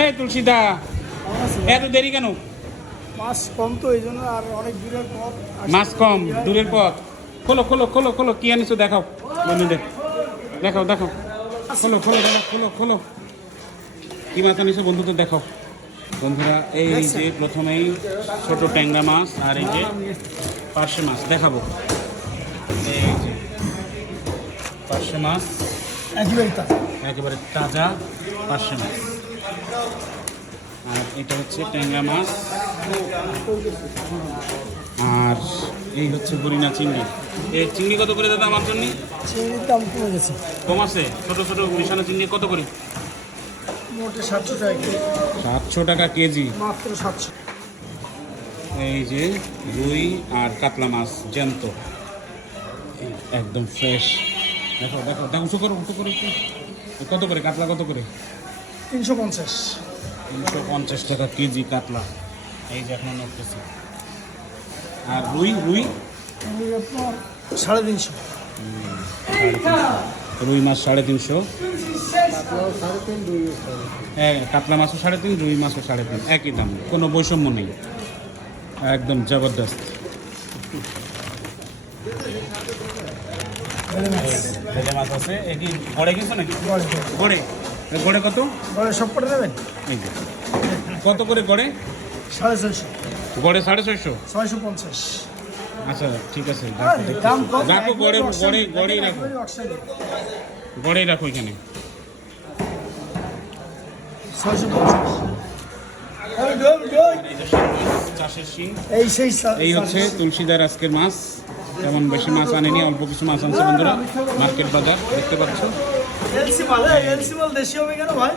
এই তুলসীদা, এত দেরি কেন? মাছ কম তো এই জন্য, আর অনেক দূরের পথ। মাছ কম, দূরের পথ। খোলো খোলো খোলো খোলো, কি আনিছো দেখাও বন্ধুদের, দেখাও দেখাও, খোলো খোলো দাদা, খোলো খোলো, কি মাছ আনিছো বন্ধুদের দেখাও। বন্ধুরা এই যে প্রথমেই ছোট ট্যাংরা মাছ, আর এই যে পার্শে মাছ দেখাবো। এই যে পার্শে মাছ, একেবারে তাজা পার্শে মাছ। আর এটা হচ্ছে ট্যাংরা মাছ, আর এই হচ্ছে গরিনা চিংড়ি। এই চিংড়ি কত করে দাদা আমার জন্য? চিংড়ির দাম কমে গেছে, কম আছে? ছোটো ছোটো মিশানো চিংড়ি কত করে? মোটে 700 টাকা কেজি। 700 টাকা কেজি, মাত্র 700। এই যে রুই আর কাতলা মাছ জ্যান্ত, একদম ফ্রেশ। দেখো দেখো দেখো, উঁচু করো উঁচু করো একটু। কত করে কাতলা, কত করে? 350। 350 টাকা কেজি কাতলা, এই যে এখন উঠতেছে। আর রুই রুই আপনার 350। রুই মাছ 350। হ্যাঁ, কাতলা মাছও 350, রুই মাছও 350, একই দাম, কোনো বৈষম্য নেই, একদম জবরদস্ত। ভেলে মাছ আছে, এটি গড়ে গেছে নাকি? গড়ে গড়ে কত? সব করে দেবেন? এই যে কত করে গড়ে? 650। গড়ে 650? 650। আচ্ছা ঠিক আছে, দাম কম, রাখো গড়ে, গড়ে গড়েই রাখো, গড়েই রাখো এখানে। 650। চাষের শিং, এই হচ্ছে তুলসীদার আজকের মাছ। তেমন বেশি মাছ আনেনি, অল্প কিছু মাছ আনছে বন্ধুরা। মার্কেট বাজার দেখতে পাচ্ছ। দেশি হবে কেন ভাই?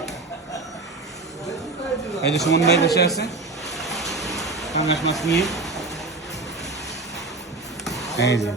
এই যে সুমন ভাই বসে আছে পাঙ্গাস মাছ নিয়ে, এই যে